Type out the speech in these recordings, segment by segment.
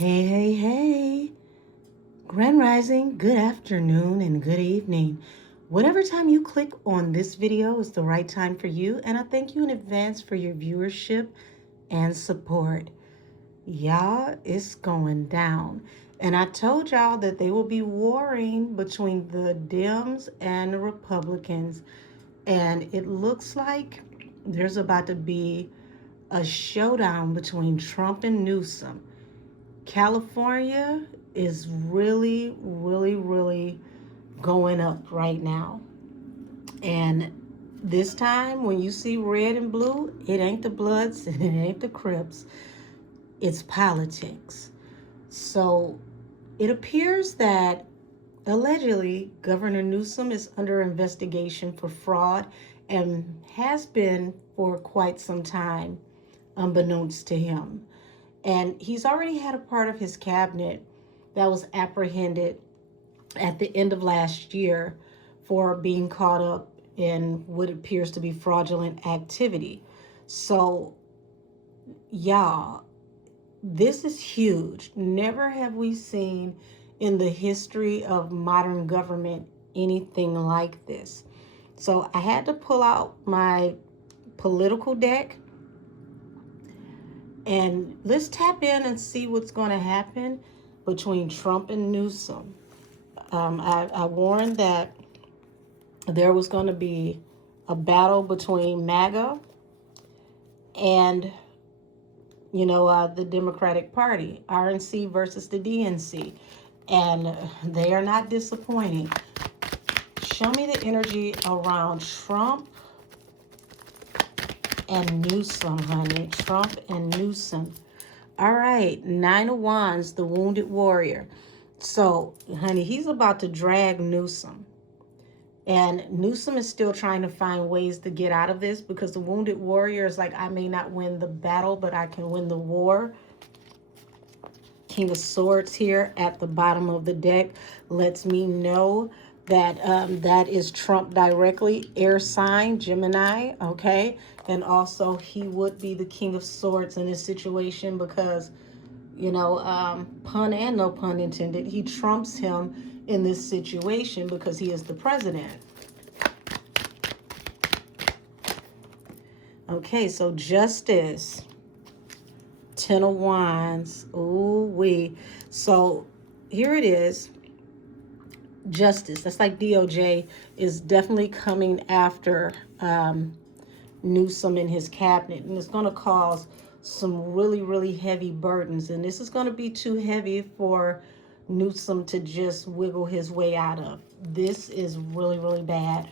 Hey, hey, hey. Grand Rising, good afternoon and good evening. Whatever time you click on this video is the right time for you, and I thank you in advance for your viewership and support. Y'all, it's going down. And I told y'all that they will be warring between the Dems and the Republicans, and it looks like there's about to be a showdown between Trump and Newsom. California is really going up right now. And this time, when you see red and blue, it ain't the Bloods and it ain't the Crips. It's politics. So it appears that allegedly Governor Newsom is under investigation for fraud and has been for quite some time, unbeknownst to him. And he's already had a part of his cabinet that was apprehended at the end of last year for being caught up in what appears to be fraudulent activity. So, y'all, this is huge. Never have we seen in the history of modern government anything like this. So I had to pull out my political deck. And let's tap in and see what's going to happen between Trump and Newsom. I warned that there was going to be a battle between MAGA and, the Democratic Party, RNC versus the DNC. And they are not disappointing. Show me the energy around Trump and Newsom, honey. Trump and Newsom. All right, Nine of Wands, the Wounded Warrior. So, honey, he's about to drag Newsom. And Newsom is still trying to find ways to get out of this because the Wounded Warrior is like, I may not win the battle, but I can win the war. King of Swords here at the bottom of the deck lets me know that that is Trump directly, air sign, Gemini, okay? And also he would be the King of Swords in this situation because, pun and no pun intended, he trumps him in this situation because he is the president. Okay, so Justice, Ten of Wands, ooh-wee. So here it is. Justice, that's like DOJ is definitely coming after Newsom and his cabinet, and it's going to cause some really heavy burdens, and this is going to be too heavy for Newsom to just wiggle his way out of. This is really bad.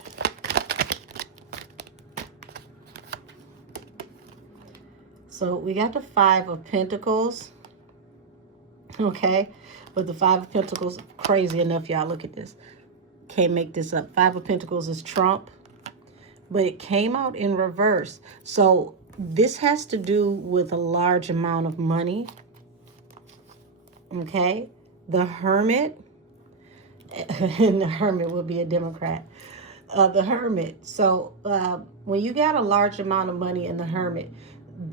So we got the Five of Pentacles, okay? But the Five of Pentacles, crazy enough, y'all, look at this. Can't make this up. Five of Pentacles is Trump, but it came out in reverse. So this has to do with a large amount of money, okay? The Hermit, and the Hermit will be a Democrat. The Hermit. So when you got a large amount of money in the Hermit,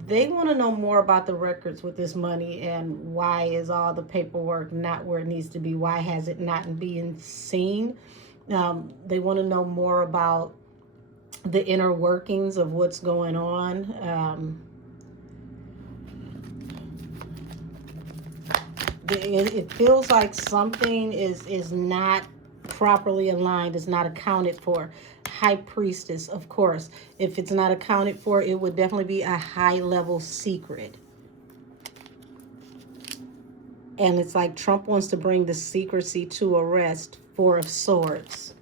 they want to know more about the records with this money and why is all the paperwork not where it needs to be? Why has it not been seen? They want to know more about the inner workings of what's going on. It feels like something is not properly aligned, is not accounted for. High Priestess, of course. If it's not accounted for, it would definitely be a high-level secret. And it's like Trump wants to bring the secrecy to a rest. Four of Swords.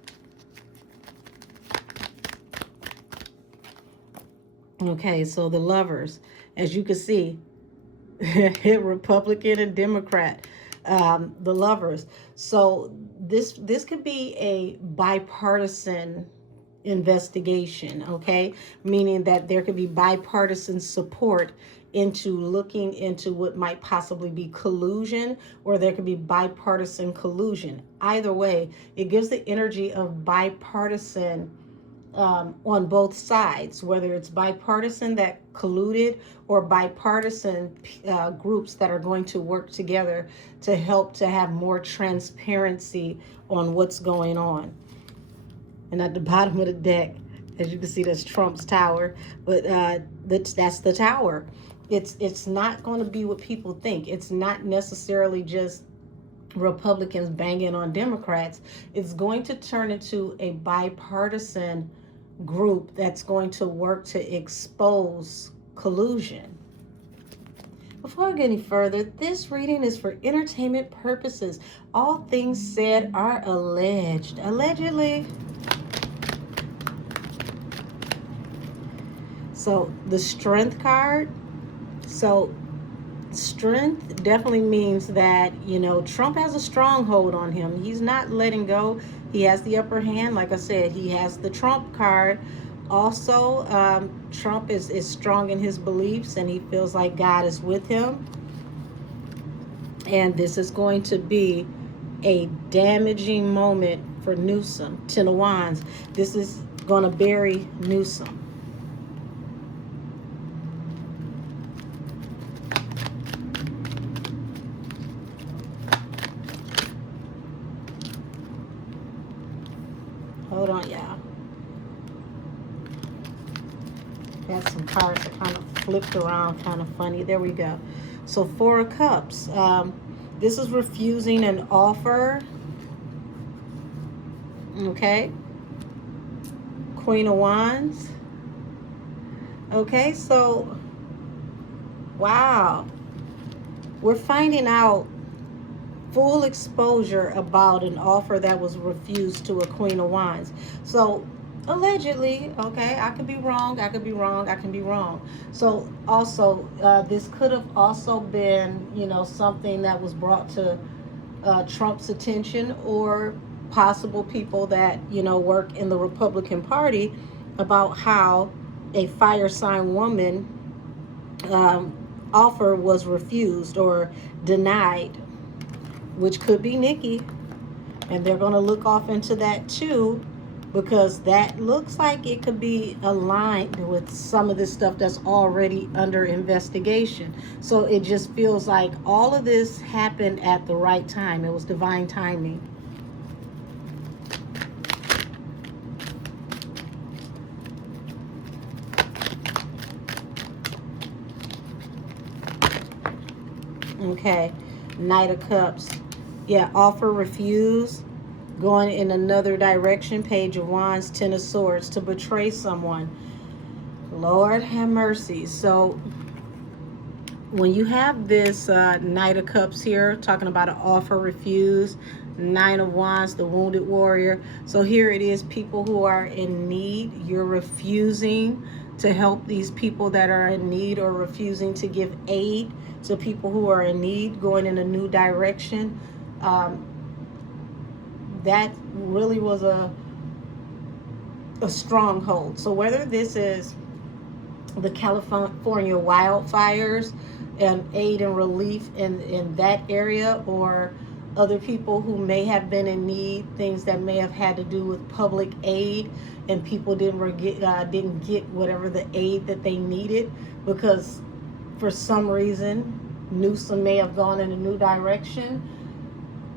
Okay, so the Lovers, as you can see, Republican and Democrat, the Lovers. So this could be a bipartisan investigation, okay? Meaning that there could be bipartisan support into looking into what might possibly be collusion, or there could be bipartisan collusion. Either way, it gives the energy of bipartisan on both sides, whether it's bipartisan that colluded or bipartisan groups that are going to work together to help to have more transparency on what's going on. And at the bottom of the deck, as you can see, that's Trump's tower, but that's the tower. It's not going to be what people think. It's not necessarily just Republicans banging on Democrats. It's going to turn into a bipartisan group that's going to work to expose collusion. Before I get any further, this reading is for entertainment purposes. All things said are alleged. Allegedly. So the Strength card. So strength definitely means that, you know, Trump has a stronghold on him. He's not letting go. He has the upper hand. Like I said, he has the Trump card. Also, Trump is strong in his beliefs, and he feels like God is with him. And this is going to be a damaging moment for Newsom. Ten of Wands. This is going to bury Newsom. Hold on, y'all. Got some cards that kind of flipped around, kind of funny. There we go. So 4 of Cups. This is refusing an offer. Okay. Queen of Wands. Okay, so wow. We're finding out full exposure about an offer that was refused to a Queen of Wands. So allegedly, okay, I could be wrong, I could be wrong, I can be wrong. So also, this could have also been, you know, something that was brought to Trump's attention, or possible people that, you know, work in the Republican Party, about how a fire sign woman offer was refused or denied, which could be Nikki. And they're going to look off into that too, because that looks like it could be aligned with some of this stuff that's already under investigation. So it just feels like all of this happened at the right time. It was divine timing. Okay, Knight of Cups. Yeah, offer refused, going in another direction. Page of Wands, Ten of Swords, to betray someone. Lord have mercy. So when you have this Knight of Cups here, talking about an offer refused, Nine of Wands, the wounded warrior. So here it is, people who are in need. You're refusing to help these people that are in need, or refusing to give aid to people who are in need, going in a new direction. That really was a stronghold. So whether this is the California wildfires and aid and relief in that area, or other people who may have been in need, things that may have had to do with public aid, and people didn't get whatever the aid that they needed, because for some reason Newsom may have gone in a new direction.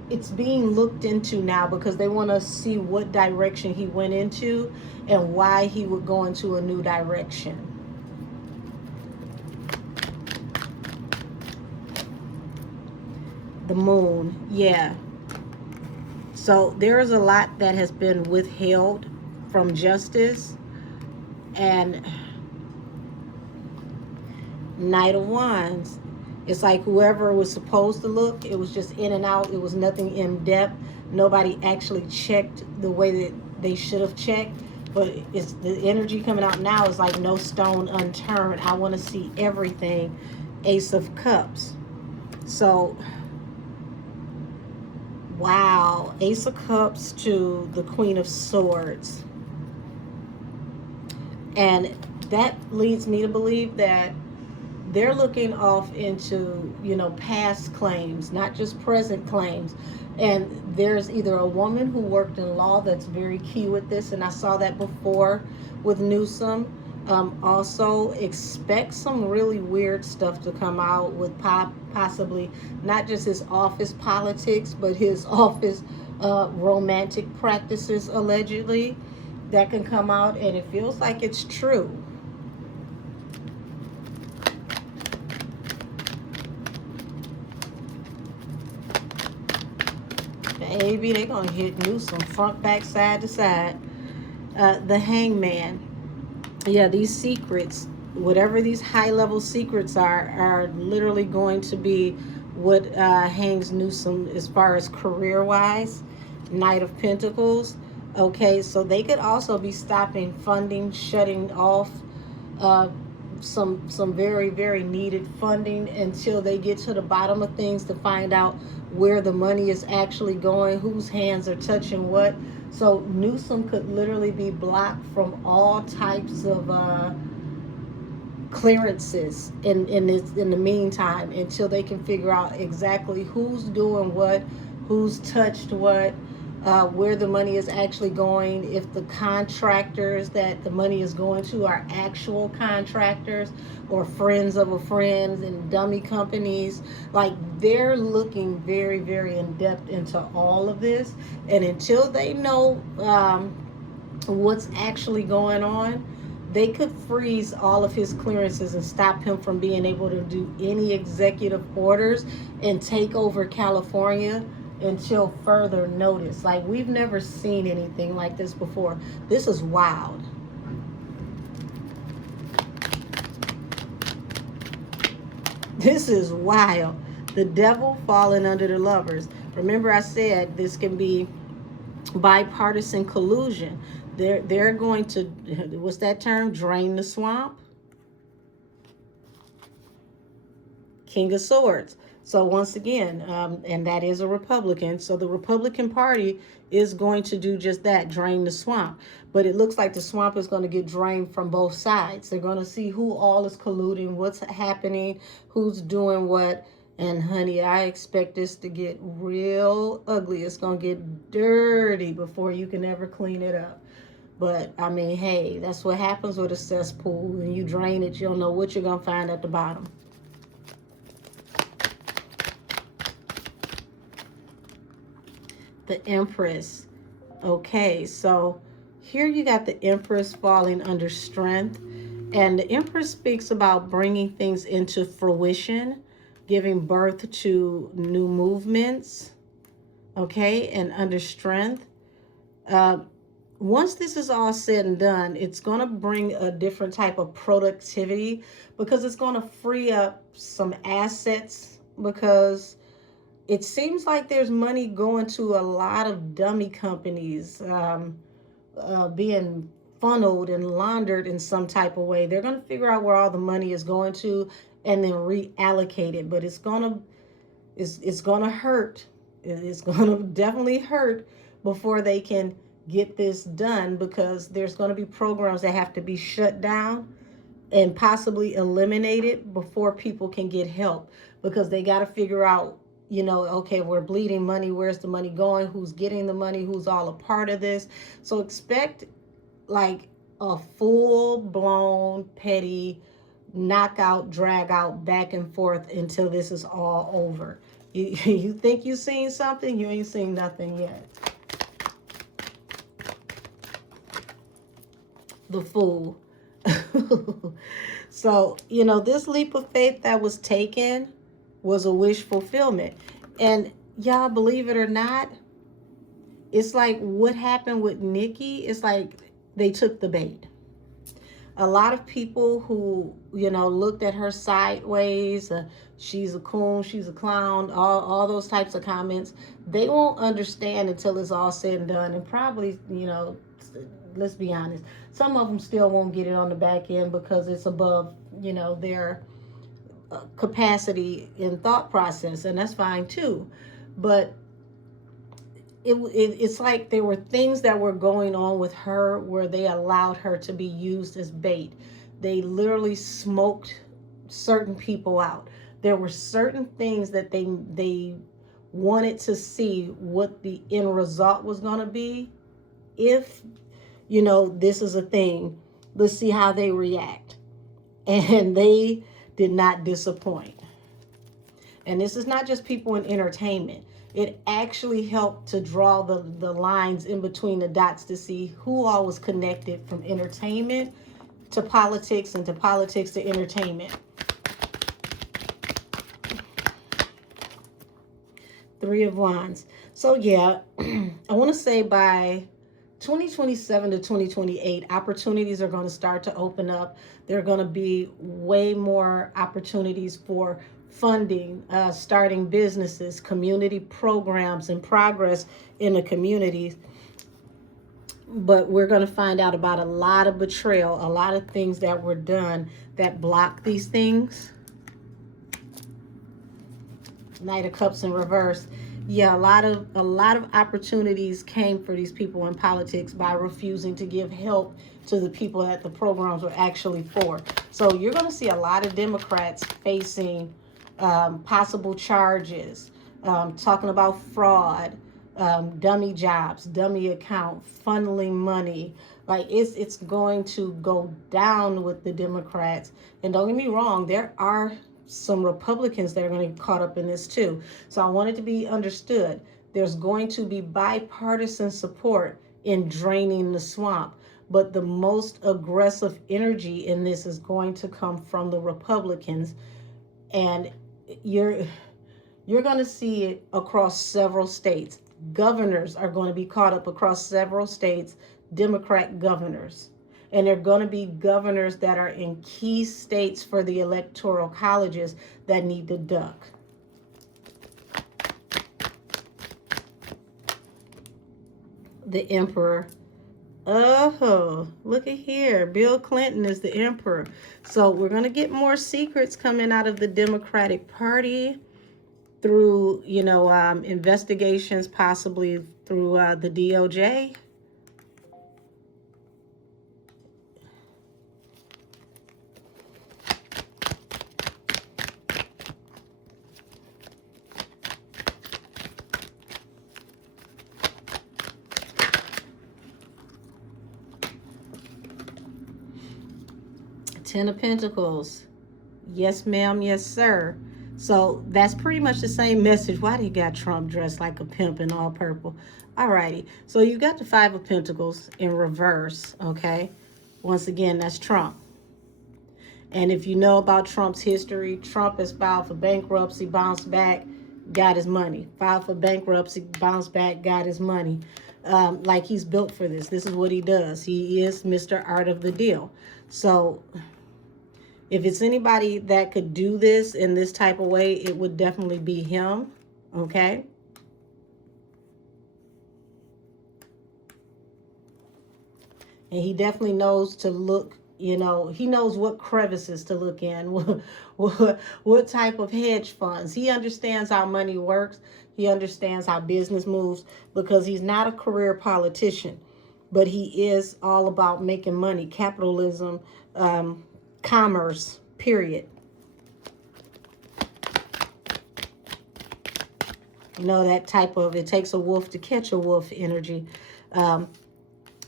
It's being looked into now, because they want to see what direction he went into and why he would go into a new direction. The Moon, yeah. So there is a lot that has been withheld from justice. And Knight of Wands. It's like whoever was supposed to look, it was just in and out. It was nothing in depth. Nobody actually checked the way that they should have checked. But it's the energy coming out now is like no stone unturned. I want to see everything. Ace of Cups. So, wow. Ace of Cups to the Queen of Swords. And that leads me to believe that they're looking off into, past claims, not just present claims. And there's either a woman who worked in law that's very key with this, and I saw that before with Newsome. Also, expect some really weird stuff to come out with possibly not just his office politics, but his office romantic practices, allegedly, that can come out, and it feels like it's true. Baby, they're going to hit Newsome front, back, side to side. The Hangman. Yeah, these secrets, whatever these high-level secrets are literally going to be what hangs Newsome as far as career-wise. Knight of Pentacles. Okay, so they could also be stopping funding, shutting off some very, very needed funding until they get to the bottom of things to find out where the money is actually going, whose hands are touching what. So Newsome could literally be blocked from all types of clearances in the meantime, until they can figure out exactly who's doing what, who's touched what, where the money is actually going, if the contractors that the money is going to are actual contractors or friends of a friend and dummy companies. Like, they're looking very, very in depth into all of this, and until they know what's actually going on, they could freeze all of his clearances and stop him from being able to do any executive orders and take over California until further notice. Like, we've never seen anything like this before. This is wild. This is wild. The Devil falling under the Lovers. Remember, I said this can be bipartisan collusion. They're going to, what's that term? Drain the swamp. King of Swords. So once again, and that is a Republican. So the Republican Party is going to do just that, drain the swamp. But it looks like the swamp is going to get drained from both sides. They're going to see who all is colluding, what's happening, who's doing what. And honey, I expect this to get real ugly. It's going to get dirty before you can ever clean it up. But I mean, hey, that's what happens with a cesspool. When you drain it, you don't know what you're going to find at the bottom. The Empress. Okay, so here you got the Empress falling under Strength, and the Empress speaks about bringing things into fruition, giving birth to new movements. Okay, and under Strength, once this is all said and done, it's going to bring a different type of productivity, because it's going to free up some assets, because it seems like there's money going to a lot of dummy companies being funneled and laundered in some type of way. They're going to figure out where all the money is going to and then reallocate it. But it's going to hurt. It's going to definitely hurt before they can get this done, because there's going to be programs that have to be shut down and possibly eliminated before people can get help, because they got to figure out, okay, we're bleeding money. Where's the money going? Who's getting the money? Who's all a part of this? So expect like a full-blown, petty, knockout, drag out, back and forth until this is all over. You think you've seen something? You ain't seen nothing yet. The Fool. So, this leap of faith that was taken was a wish fulfillment. And y'all, believe it or not, it's like what happened with Nikki. It's like they took the bait. A lot of people who, looked at her sideways, she's a coon, she's a clown, all those types of comments, they won't understand until it's all said and done. And probably, let's be honest, some of them still won't get it on the back end because it's above, their capacity in thought process, and that's fine too. But it's like there were things that were going on with her where they allowed her to be used as bait. They literally smoked certain people out. There were certain things that they wanted to see what the end result was going to be. If, this is a thing, let's see how they react. And they did not disappoint. And this is not just people in entertainment. It actually helped to draw the lines in between the dots to see who all was connected from entertainment to politics and to politics to entertainment. Three of Wands. So yeah, I want to say by 2027 to 2028, opportunities are going to start to open up. There are going to be way more opportunities for funding, starting businesses, community programs, and progress in the communities. But we're going to find out about a lot of betrayal, a lot of things that were done that block these things. Knight of Cups in reverse. Yeah, a lot of opportunities came for these people in politics by refusing to give help to the people that the programs were actually for. So you're going to see a lot of Democrats facing possible charges, talking about fraud, dummy jobs, dummy account, funneling money. Like it's going to go down with the Democrats. And don't get me wrong, there are some Republicans that are going to get caught up in this too. So I want it to be understood. There's going to be bipartisan support in draining the swamp. But the most aggressive energy in this is going to come from the Republicans. And you're going to see it across several states. Governors are going to be caught up across several states, Democrat governors. And they're going to be governors that are in key states for the electoral colleges that need to duck. The Emperor. Oh, look at here. Bill Clinton is the Emperor. So we're going to get more secrets coming out of the Democratic Party through, investigations, possibly through the DOJ. Ten of Pentacles. Yes, ma'am. Yes, sir. So that's pretty much the same message. Why do you got Trump dressed like a pimp in all purple? Alrighty. So you got the Five of Pentacles in reverse. Okay. Once again, that's Trump. And if you know about Trump's history, Trump has filed for bankruptcy, bounced back, got his money. Filed for bankruptcy, bounced back, got his money. Like he's built for this. This is what he does. He is Mr. Art of the Deal. So if it's anybody that could do this in this type of way, it would definitely be him, okay? And he definitely knows to look, he knows what crevices to look in, what type of hedge funds. He understands how money works. He understands how business moves because he's not a career politician, but he is all about making money, capitalism, commerce, period. That type of, it takes a wolf to catch a wolf energy.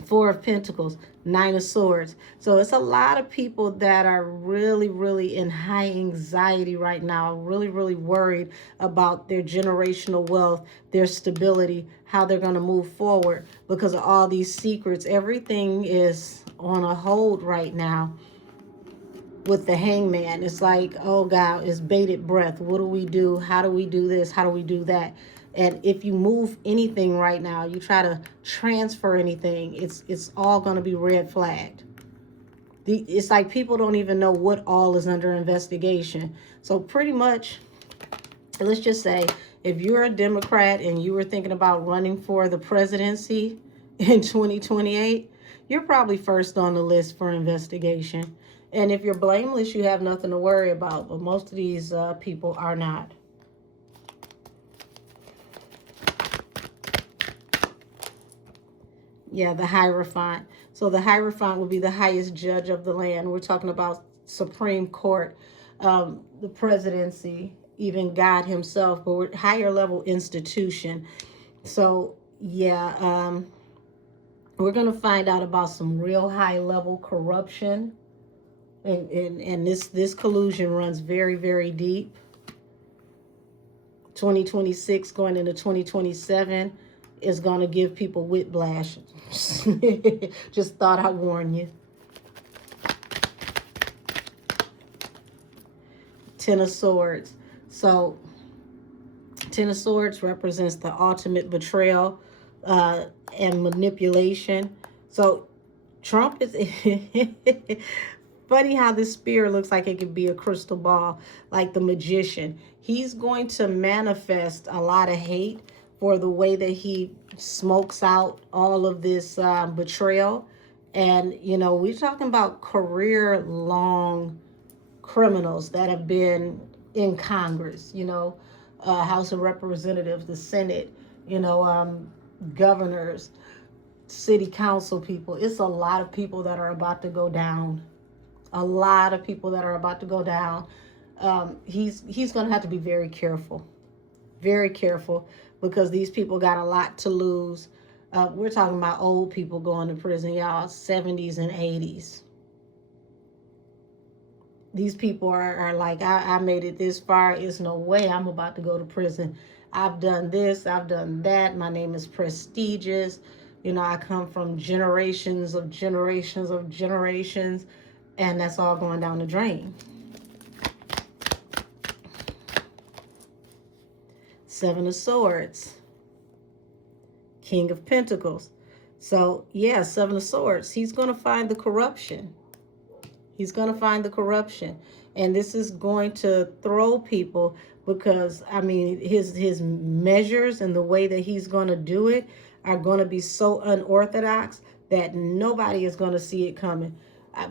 Four of Pentacles, Nine of Swords. So it's a lot of people that are really, really in high anxiety right now, really, really worried about their generational wealth, their stability, how they're going to move forward because of all these secrets. Everything is on a hold right now. With the Hangman, it's like, oh God, it's bated breath. What do we do? How do we do this? How do we do that? And if you move anything right now, you try to transfer anything, it's all going to be red flagged. It's like people don't even know what all is under investigation. So pretty much, let's just say, if you're a Democrat and you were thinking about running for the presidency in 2028, you're probably first on the list for investigation. And if you're blameless, you have nothing to worry about. But most of these people are not. Yeah, the Hierophant. So the Hierophant will be the highest judge of the land. We're talking about Supreme Court. the presidency, even God himself, but we're higher level institution. So yeah, we're gonna find out about some real high level corruption, and this collusion runs very, very deep. 2026 going into 2027 is gonna give people whiplash. Just thought I'd warn you. Ten of Swords. So Ten of Swords represents the ultimate betrayal and manipulation. So Trump is funny how this spear looks like it could be a crystal ball, like the magician. He's going to manifest a lot of hate for the way that he smokes out all of this betrayal. And, you know, we're talking about career-long criminals that have been in Congress, you know, House of Representatives, the Senate, you know, governors, city council people. It's a lot of people that are about to go down. A lot of people that are about to go down. He's going to have to be very careful, because these people got a lot to lose. We're talking about old people going to prison, y'all, 70s and 80s. These people are like, I made it this far. It's no way I'm about to go to prison. I've done this, I've done that. My name is prestigious. You know, I come from generations of generations of generations, and that's all going down the drain. Seven of Swords. King of Pentacles. So, yeah, Seven of Swords. He's going to find the corruption. He's going to find the corruption. And this is going to throw people because, I mean, his measures and the way that he's going to do it are going to be so unorthodox that nobody is going to see it coming.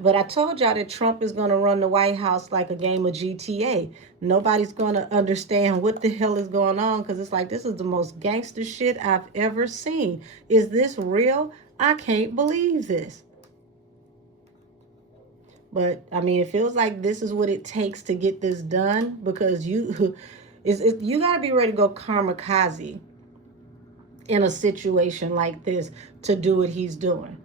But I told y'all that Trump is going to run the White House like a game of GTA. Nobody's going to understand what the hell is going on because it's like, this is the most gangster shit I've ever seen. Is this real? I can't believe this. But, I mean, it feels like this is what it takes to get this done because you got to be ready to go kamikaze in a situation like this to do what he's doing.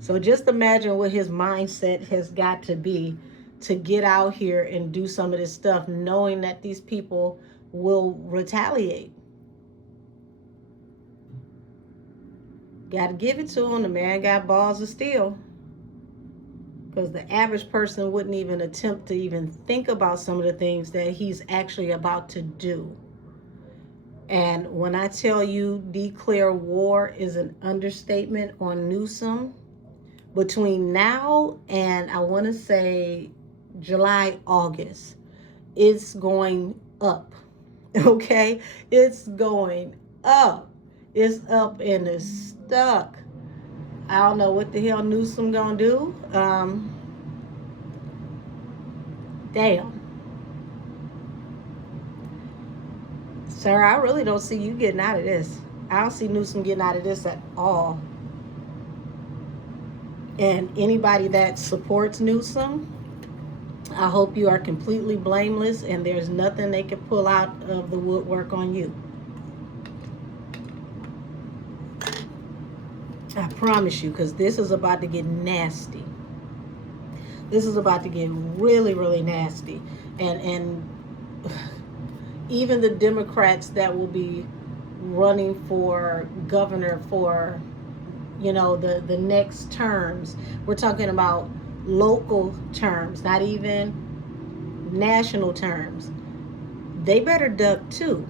So just imagine what his mindset has got to be to get out here and do some of this stuff, knowing that these people will retaliate. Got to give it to him. The man got balls of steel. Because the average person wouldn't even attempt to even think about some of the things that he's actually about to do. And when I tell you declare war is an understatement on NEWSOME, between now and I want to say July, August, it's going up. Okay? It's going up. It's up and it's stuck. I don't know what the hell NEWSOME gonna do. Damn. Sir, I really don't see you getting out of this. I don't see NEWSOME getting out of this at all. And anybody that supports NEWSOME, I hope you are completely blameless and there's nothing they can pull out of the woodwork on you. I promise you, because this is about to get nasty. This is about to get really, really nasty. And even the Democrats that will be running for governor for, you know, the next terms, we're talking about local terms, not even national terms. They better duck too,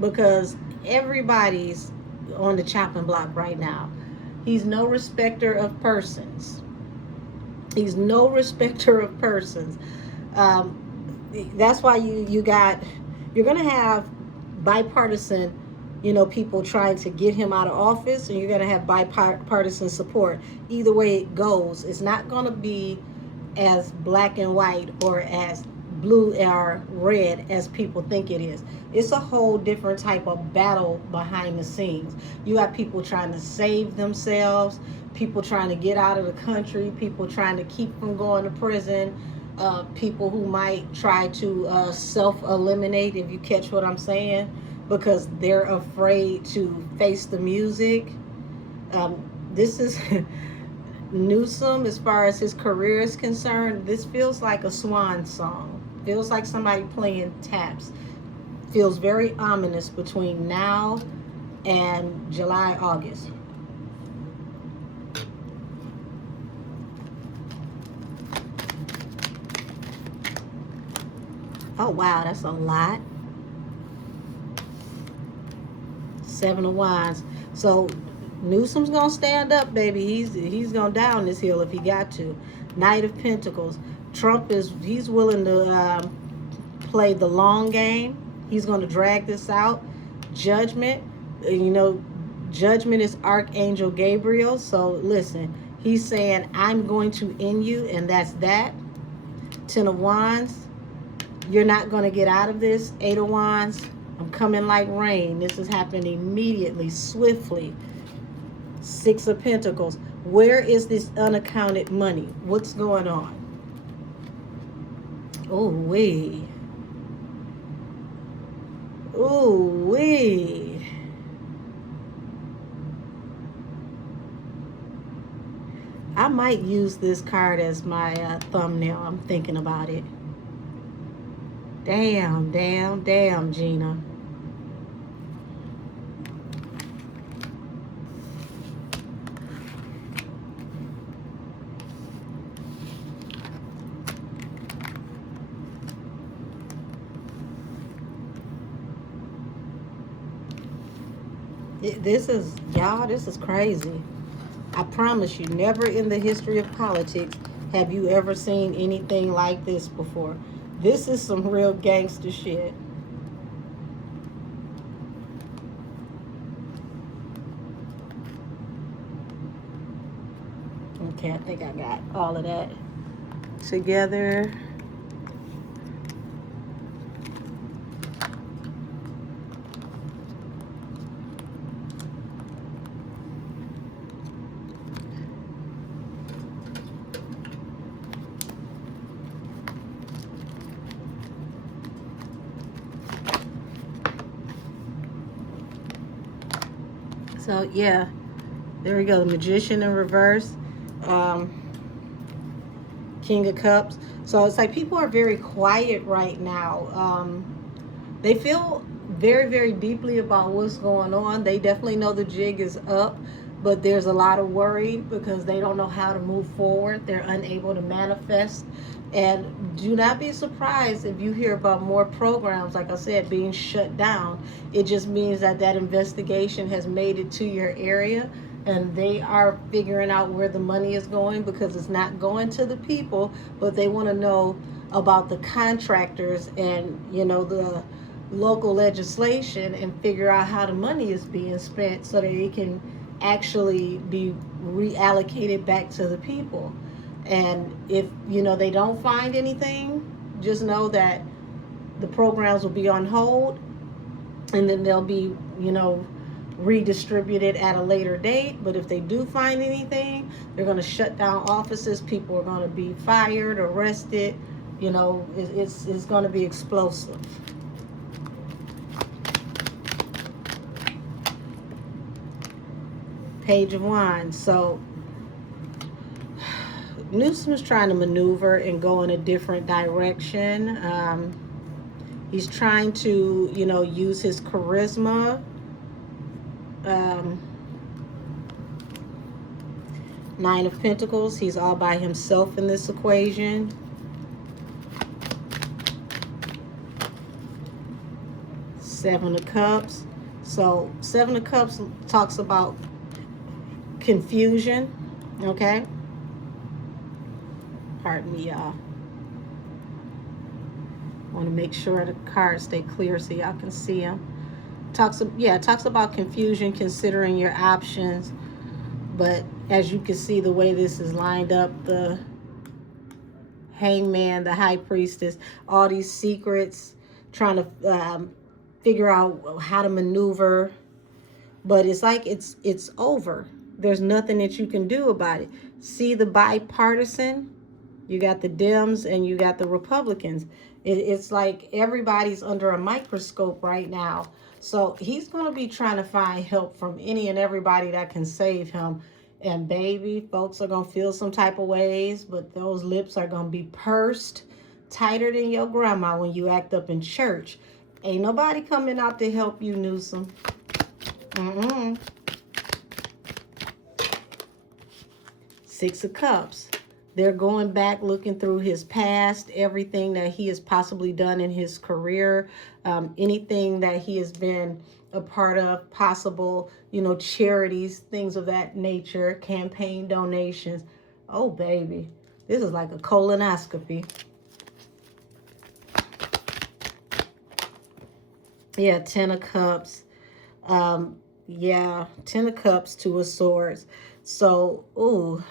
because everybody's on the chopping block right now. He's no respecter of persons. He's no respecter of persons. That's why you're going to have bipartisan, you know, people trying to get him out of office, and you're going to have bipartisan support. Either way it goes, it's not going to be as black and white or as blue or red as people think it is. It's a whole different type of battle behind the scenes. You have people trying to save themselves, people trying to get out of the country, people trying to keep from going to prison, people who might try to self-eliminate, if you catch what I'm saying, because they're afraid to face the music. This is NEWSOME, as far as his career is concerned. This feels like a swan song. Feels like somebody playing taps. Feels very ominous between now and July, August. Oh wow, that's a lot. Seven of Wands. So NEWSOME's gonna stand up, baby. He's gonna down this hill if he got to. Knight of Pentacles. Trump he's willing to play the long game. He's gonna drag this out. Judgment. You know, Judgment is Archangel Gabriel. So listen, he's saying, I'm going to end you, and that's that. Ten of Wands. You're not going to get out of this. Eight of Wands. I'm coming like rain. This is happening immediately, swiftly. Six of Pentacles. Where is this unaccounted money? What's going on? Oh, wee. Oh, wee. I might use this card as my thumbnail. I'm thinking about it. Damn, damn, damn, Gina. This is, y'all, this is crazy. I promise you, never in the history of politics have you ever seen anything like this before. This is some real gangster shit. Okay, I think I got all of that together. So yeah, there we go. The Magician in reverse, King of Cups. So it's like people are very quiet right now. They feel very, very deeply about what's going on. They definitely know the jig is up, but there's a lot of worry because they don't know how to move forward. They're unable to manifest. And do not be surprised if you hear about more programs, like I said, being shut down. It just means that that investigation has made it to your area, and they are figuring out where the money is going, because it's not going to the people, but they want to know about the contractors and, you know, the local legislation, and figure out how the money is being spent so that it can actually be reallocated back to the people. And if, you know, they don't find anything, just know that the programs will be on hold, and then they'll be, you know, redistributed at a later date. But if they do find anything, they're going to shut down offices. People are going to be fired, arrested. You know, it's going to be explosive. Page of Wands. So NEWSOME is trying to maneuver and go in a different direction. He's trying to, you know, use his charisma. Nine of Pentacles. He's all by himself in this equation. Seven of Cups. So Seven of Cups talks about confusion. Okay. Pardon me, y'all. Want to make sure the cards stay clear so y'all can see them. Talks about confusion, considering your options. But as you can see, the way this is lined up, the Hangman, the High Priestess, all these secrets, trying to figure out how to maneuver. But it's like it's over. There's nothing that you can do about it. See the bipartisan? You got the Dems and you got the Republicans. It's like everybody's under a microscope right now. So he's going to be trying to find help from any and everybody that can save him. And baby, folks are going to feel some type of ways, but those lips are going to be pursed tighter than your grandma when you act up in church. Ain't nobody coming out to help you, Newsom. Six of Cups. They're going back, looking through his past, everything that he has possibly done in his career, anything that he has been a part of, possible, charities, things of that nature, campaign donations. Oh, baby, this is like a colonoscopy. Yeah, Ten of Cups. Yeah, Ten of Cups, Two of Swords. So, ooh.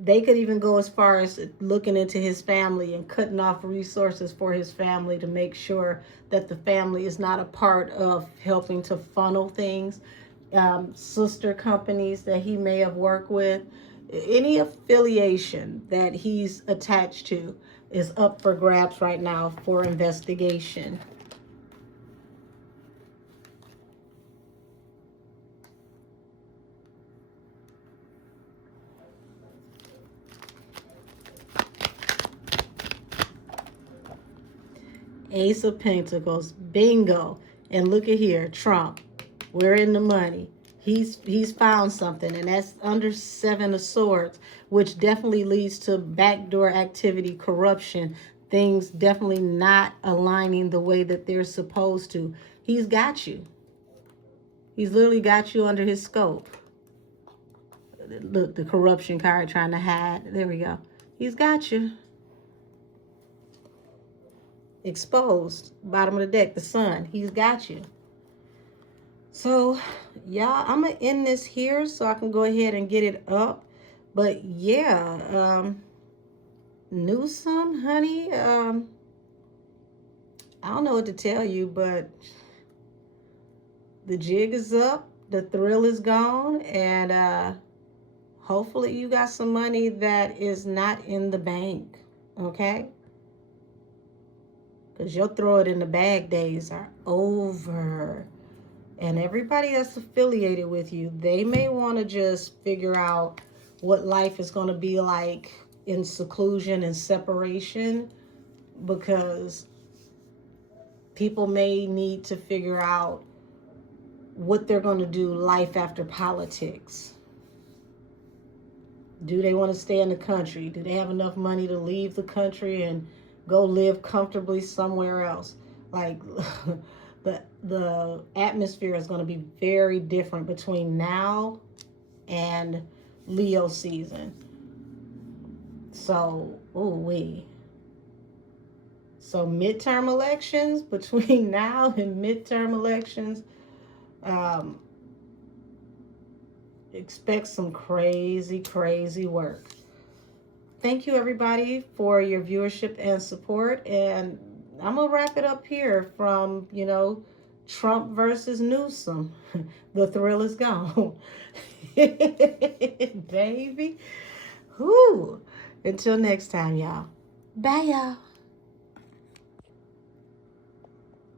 They could even go as far as looking into his family and cutting off resources for his family to make sure that the family is not a part of helping to funnel things. Sister companies that he may have worked with, any affiliation that he's attached to is up for grabs right now for investigation. Ace of Pentacles, bingo. And look at here, Trump. We're in the money. He's found something, and that's under Seven of Swords, which definitely leads to backdoor activity, corruption, things definitely not aligning the way that they're supposed to. He's got you. He's literally got you under his scope. Look, the corruption card trying to hide. There we go. He's got you. Exposed, bottom of the deck, the sun. He's got you. So y'all, I'm gonna end this here so I can go ahead and get it up. But yeah, Newsom, honey, I don't know what to tell you, but the jig is up, the thrill is gone, and hopefully you got some money that is not in the bank, okay? Because your throw it in the bag days are over. And everybody that's affiliated with you, they may want to just figure out what life is going to be like in seclusion and separation, because people may need to figure out what they're going to do life after politics. Do they want to stay in the country? Do they have enough money to leave the country and go live comfortably somewhere else? Like, the atmosphere is going to be very different between now and Leo season. So, So midterm elections, between now and midterm elections, expect some crazy, crazy work. Thank you, everybody, for your viewership and support. And I'm going to wrap it up here from, Trump versus Newsom. The thrill is gone. Baby. Whoo. Until next time, y'all. Bye, y'all.